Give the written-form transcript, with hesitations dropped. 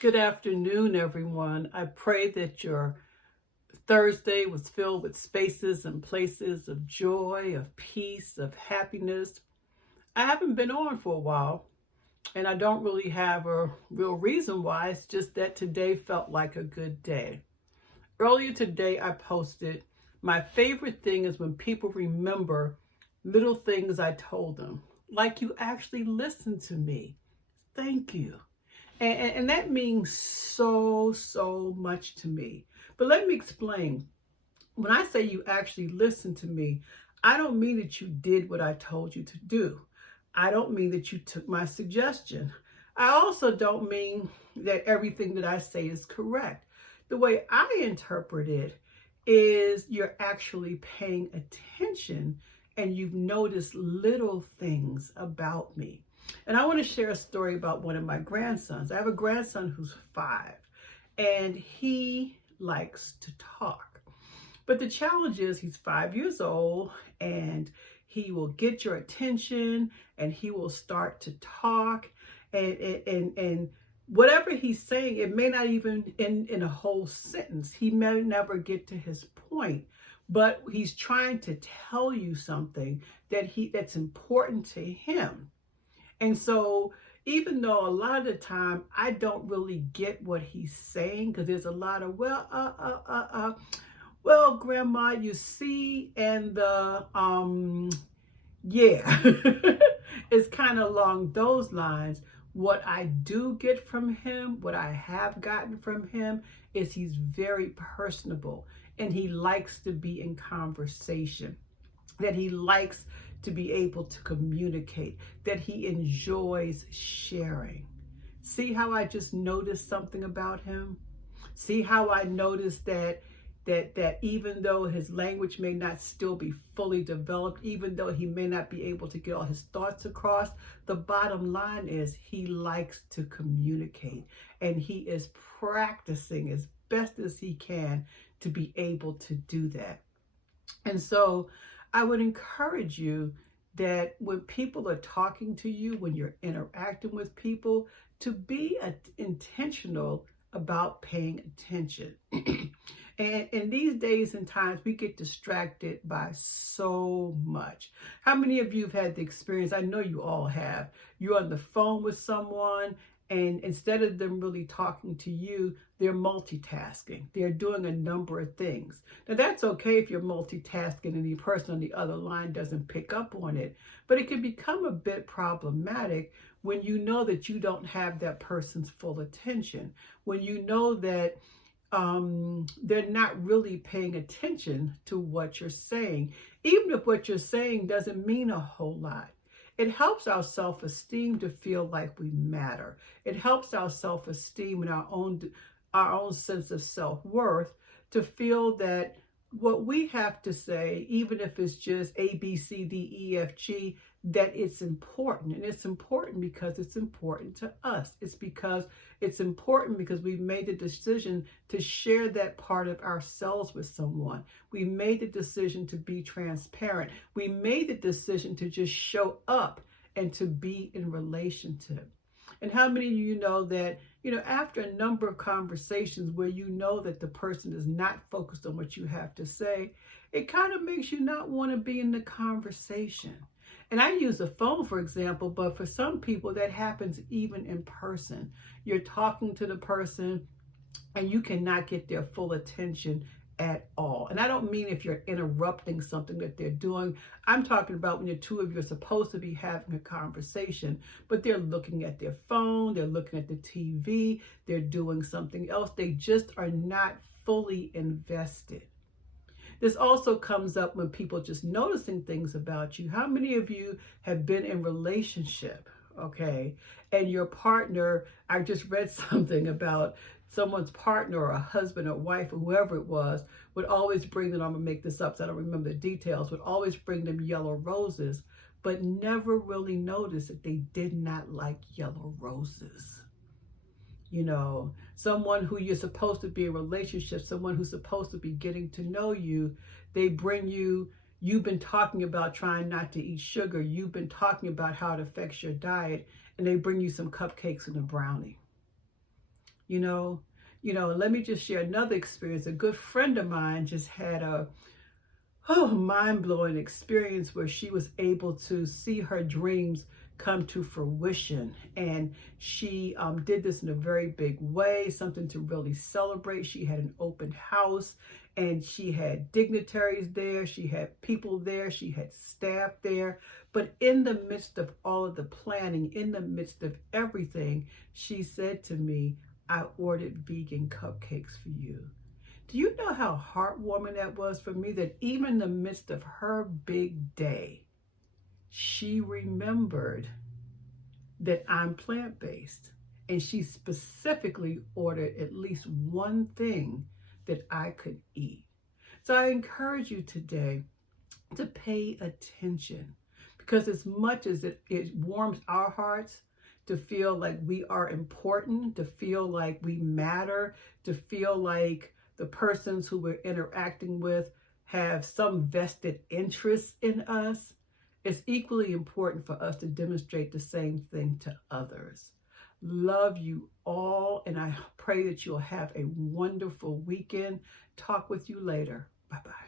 Good afternoon, everyone. I pray that your Thursday was filled with spaces and places of joy, of peace, of happiness. I haven't been on for a while, and I don't really have a real reason why. It's just that today felt like a good day. Earlier today, I posted, my favorite thing is when people remember little things I told them, like you actually listened to me. Thank you. And that means so much to me. But let me explain. When I say you actually listen to me, I don't mean that you did what I told you to do. I don't mean that you took my suggestion. I also don't mean that everything that I say is correct. The way I interpret it is you're actually paying attention and you've noticed little things about me. And I want to share a story about one of my grandsons. I have a grandson who's 5, and he likes to talk. But the challenge is he's 5 years old, and he will get your attention, and he will start to talk, and whatever he's saying, it may not even end in a whole sentence. He may never get to his point, but he's trying to tell you something that's important to him. And so even though a lot of the time I don't really get what he's saying, because there's a lot of, well, grandma, you see, and yeah, it's kind of along those lines. What I do get from him, what I have gotten from him, is he's very personable and he likes to be in conversation, that he likes to be able to communicate, that he enjoys sharing. See how I just noticed something about him? See how I noticed that even though his language may not still be fully developed, even though he may not be able to get all his thoughts across, the bottom line is he likes to communicate, and he is practicing as best as he can to be able to do that. And so I would encourage you that when people are talking to you, when you're interacting with people, to be intentional about paying attention. And in these days and times, we get distracted by so much. How many of you have had the experience? I know you all have. You're on the phone with someone, and instead of them really talking to you, they're multitasking. They're doing a number of things. Now, that's okay if you're multitasking and the person on the other line doesn't pick up on it, but it can become a bit problematic when you know that you don't have that person's full attention, when you know that they're not really paying attention to what you're saying, even if what you're saying doesn't mean a whole lot. It helps our self-esteem to feel like we matter. It helps our self-esteem and our own sense of self-worth to feel that what we have to say, even if it's just A, B, C, D, E, F, G, that it's important. And it's important because it's important to us. It's important because we've made the decision to share that part of ourselves with someone. We made the decision to be transparent. We made the decision to just show up and to be in relationship. And how many of you know that, after a number of conversations where you know that the person is not focused on what you have to say, it kind of makes you not want to be in the conversation. And I use the phone, for example, but for some people that happens even in person. You're talking to the person and you cannot get their full attention at all. And I don't mean if you're interrupting something that they're doing. I'm talking about when the two of you are supposed to be having a conversation, but they're looking at their phone, they're looking at the TV, they're doing something else. They just are not fully invested. This also comes up when people just noticing things about you. How many of you have been in relationship, okay, and your partner, I just read something about someone's partner or a husband or wife or whoever it was, would always bring them, I'm going to make this up so I don't remember the details, would always bring them yellow roses, but never really noticed that they did not like yellow roses. Someone who you're supposed to be in a relationship, someone who's supposed to be getting to know you, they bring you, you've been talking about trying not to eat sugar, you've been talking about how it affects your diet, and they bring you some cupcakes and a brownie. you know. Let me just share another experience. A good friend of mine just had a mind-blowing experience where she was able to see her dreams come to fruition. And she did this in a very big way, something to really celebrate. She had an open house and she had dignitaries there. She had people there. She had staff there. But in the midst of all of the planning, in the midst of everything, she said to me, I ordered vegan cupcakes for you. Do you know how heartwarming that was for me, that even in the midst of her big day, she remembered that I'm plant-based, and she specifically ordered at least one thing that I could eat. So I encourage you today to pay attention, because as much as it warms our hearts to feel like we are important, to feel like we matter, to feel like the persons who we're interacting with have some vested interest in us, it's equally important for us to demonstrate the same thing to others. Love you all, and I pray that you'll have a wonderful weekend. Talk with you later. Bye-bye.